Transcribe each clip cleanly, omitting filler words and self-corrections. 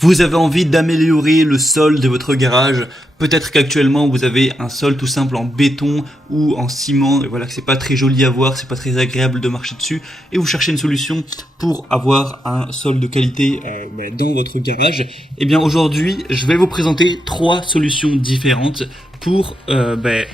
Vous avez envie d'améliorer le sol de votre garage. Peut-être qu'actuellement vous avez un sol tout simple en béton ou en ciment et voilà que c'est pas très joli à voir, c'est pas très agréable de marcher dessus et vous cherchez une solution pour avoir un sol de qualité dans votre garage. Et bien aujourd'hui je vais vous présenter 3 solutions différentes pour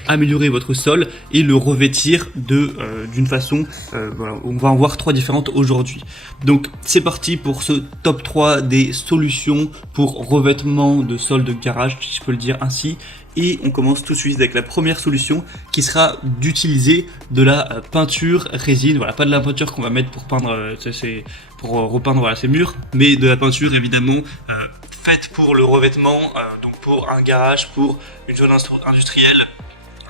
améliorer votre sol et le revêtir d'une façon, on va en voir 3 différentes aujourd'hui. Donc c'est parti pour ce top 3 des solutions pour revêtement de sol de garage, si je peux le dire ainsi. Et on commence tout de suite avec la première solution qui sera d'utiliser de la peinture résine. Voilà, pas de la peinture qu'on va mettre pour peindre, pour repeindre voilà, ces murs, mais de la peinture évidemment faite pour le revêtement, donc pour un garage, pour une zone industrielle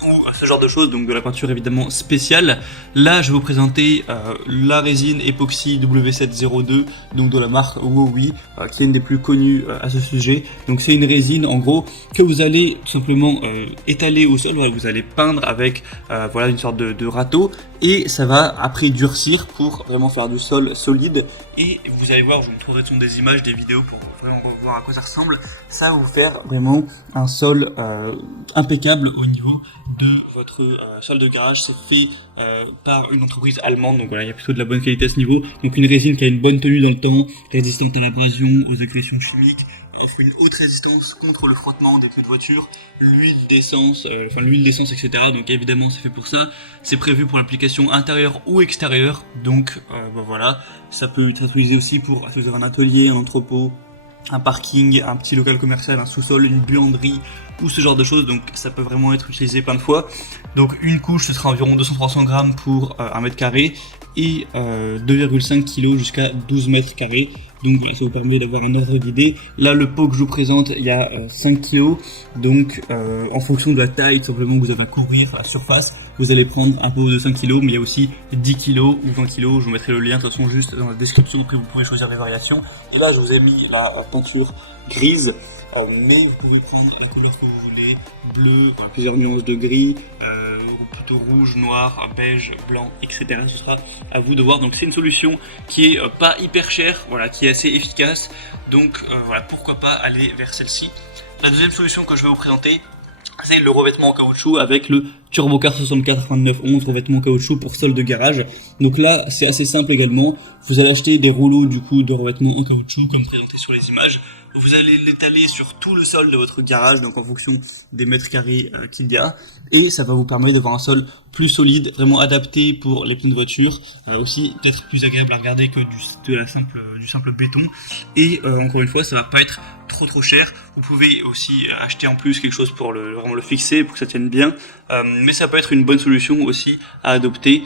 ou ce genre de choses, donc de la peinture évidemment spéciale. Là je vais vous présenter la résine époxy W702, donc de la marque Wowi, qui est une des plus connues à ce sujet. Donc c'est une résine en gros que vous allez tout simplement étaler au sol, voilà, vous allez peindre avec voilà, une sorte de râteau et ça va après durcir pour vraiment faire du sol solide. Et vous allez voir, je vous montrerai des images, des vidéos pour vraiment voir à quoi ça ressemble. Ça va vous faire vraiment un sol impeccable au niveau de votre sol de garage. C'est fait par une entreprise allemande, donc voilà, il y a plutôt de la bonne qualité à ce niveau. Donc une résine qui a une bonne tenue dans le temps, résistante à l'abrasion, aux agressions chimiques, offre une haute résistance contre le frottement des pneus de voiture, l'huile d'essence, etc. Donc évidemment c'est fait pour ça. C'est prévu pour l'application intérieure ou extérieure. Donc voilà, ça peut être utilisé aussi pour si vous avez un atelier, un entrepôt, un parking, un petit local commercial, un sous-sol, une buanderie ou ce genre de choses, donc ça peut vraiment être utilisé plein de fois. Donc une couche ce sera environ 200-300 grammes pour 1 mètre carré et 2,5 kg jusqu'à 12 mètres carrés. Donc ça vous permet d'avoir un ordre d'idée. Là le pot que je vous présente il y a 5 kg, donc en fonction de la taille tout simplement que vous avez à couvrir à la surface, vous allez prendre un pot de 5 kg, mais il y a aussi 10 kg ou 20 kg, je vous mettrai le lien de toute façon juste dans la description, après vous pourrez choisir les variations. Et là je vous ai mis la peinture grise, mais vous pouvez prendre la couleur que vous voulez, bleu, voilà, plusieurs nuances de gris, plutôt rouge, noir, beige, blanc, etc. Ce sera à vous de voir. Donc c'est une solution qui est pas hyper chère, voilà, qui est assez efficace, donc voilà, pourquoi pas aller vers celle-ci. La deuxième solution que je vais vous présenter, c'est le revêtement en caoutchouc avec le Turbocar 642911 revêtement caoutchouc pour sol de garage. Donc là c'est assez simple également, vous allez acheter des rouleaux du coup de revêtement en caoutchouc comme présenté sur les images. Vous allez l'étaler sur tout le sol de votre garage, donc en fonction des mètres carrés qu'il y a, et ça va vous permettre d'avoir un sol plus solide, vraiment adapté pour les pneus de voiture, aussi peut-être plus agréable à regarder que du simple béton. Et encore une fois, ça va pas être trop cher. Vous pouvez aussi acheter en plus quelque chose pour vraiment le fixer, pour que ça tienne bien. Mais ça peut être une bonne solution aussi à adopter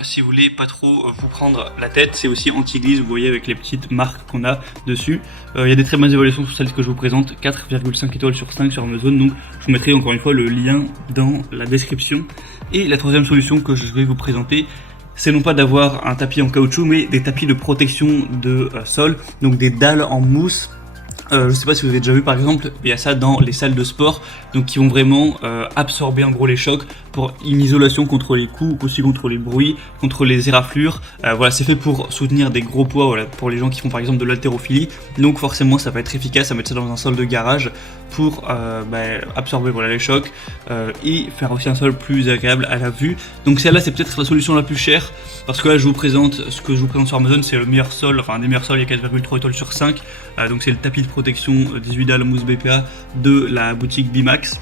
si vous voulez pas trop vous prendre la tête. C'est aussi anti-glisse, vous voyez, avec les petites marques qu'on a dessus. Il y a des très bonnes évaluations sur celle que je vous présente, 4,5 étoiles sur 5 sur Amazon, donc je vous mettrai encore une fois le lien dans la description. Et la troisième solution que je vais vous présenter, c'est non pas d'avoir un tapis en caoutchouc, mais des tapis de protection de sol, donc des dalles en mousse. Je sais pas si vous avez déjà vu, par exemple, il y a ça dans les salles de sport, donc qui vont vraiment absorber en gros les chocs pour une isolation contre les coups, aussi contre les bruits, contre les éraflures. Voilà, c'est fait pour soutenir des gros poids, voilà, pour les gens qui font par exemple de l'haltérophilie. Donc forcément, ça va être efficace à mettre ça dans un sol de garage pour absorber voilà, les chocs et faire aussi un sol plus agréable à la vue. Donc celle-là, c'est peut-être la solution la plus chère, parce que là, je vous présente ce que je vous présente sur Amazon, c'est le meilleur sol, enfin un des meilleurs sols, il y a 4,3 étoiles sur 5. Donc c'est le tapis de protection 18 dalles mousse BPA de la boutique Bimax.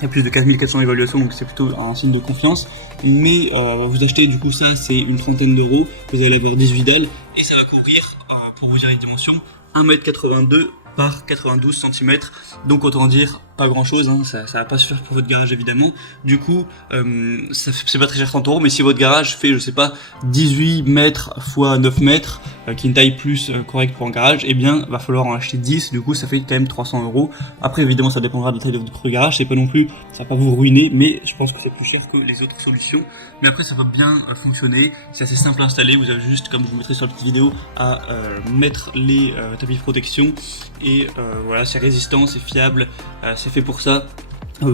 Il y a plus de 4400 évaluations, donc c'est plutôt un signe de confiance. Mais vous achetez du coup ça, c'est une trentaine d'euros. Vous allez avoir 18 dalles et ça va couvrir, pour vous dire les dimensions, 1m82 par 92 cm. Donc autant dire pas grand chose, hein, ça va pas se faire pour votre garage évidemment. Du coup c'est pas très cher 30 euros, mais si votre garage fait je sais pas 18 mètres x 9 mètres, qui est une taille plus correcte pour un garage, et bien va falloir en acheter 10, du coup ça fait quand même 300 euros. Après évidemment ça dépendra de la taille de votre garage, c'est pas non plus, ça va pas vous ruiner, mais je pense que c'est plus cher que les autres solutions. Mais après ça va bien fonctionner, c'est assez simple à installer, vous avez juste, comme je vous mettrai sur la petite vidéo, à mettre les tapis de protection, et voilà, c'est résistant, c'est fiable, c'est fait pour ça.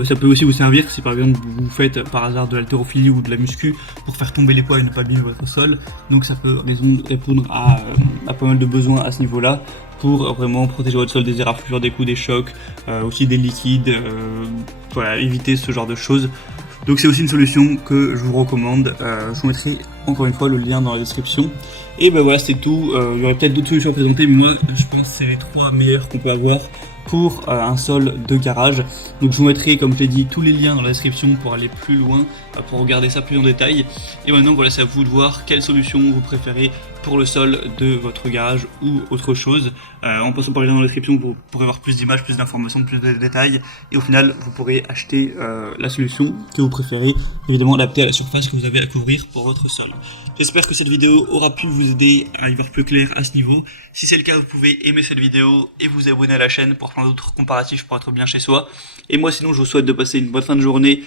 Ça peut aussi vous servir si par exemple vous faites par hasard de l'haltérophilie ou de la muscu pour faire tomber les poids et ne pas abîmer votre sol. Donc ça peut répondre à pas mal de besoins à ce niveau-là. pour vraiment protéger votre sol des éraflures, des coups, des chocs, aussi des liquides, voilà, éviter ce genre de choses. Donc c'est aussi une solution que je vous recommande. Je vous mettrai encore une fois le lien dans la description. Et ben voilà, c'est tout. Il y aurait peut-être d'autres solutions à présenter, mais moi je pense que c'est les 3 meilleures qu'on peut avoir pour un sol de garage. Donc je vous mettrai, comme je l'ai dit, tous les liens dans la description pour aller plus loin, pour regarder ça plus en détail. Et maintenant voilà, c'est à vous de voir quelle solution vous préférez pour le sol de votre garage ou autre chose. En passant par les liens dans la description, vous pourrez avoir plus d'images, plus d'informations, plus de détails. Et au final, vous pourrez acheter la solution que vous préférez, évidemment adaptée à la surface que vous avez à couvrir pour votre sol. J'espère que cette vidéo aura pu vous aider à y voir plus clair à ce niveau. Si c'est le cas, vous pouvez aimer cette vidéo et vous abonner à la chaîne pour plein d'autres comparatifs pour être bien chez soi. Et moi sinon, je vous souhaite de passer une bonne fin de journée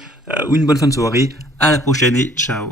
ou une bonne fin de soirée. À la prochaine et ciao.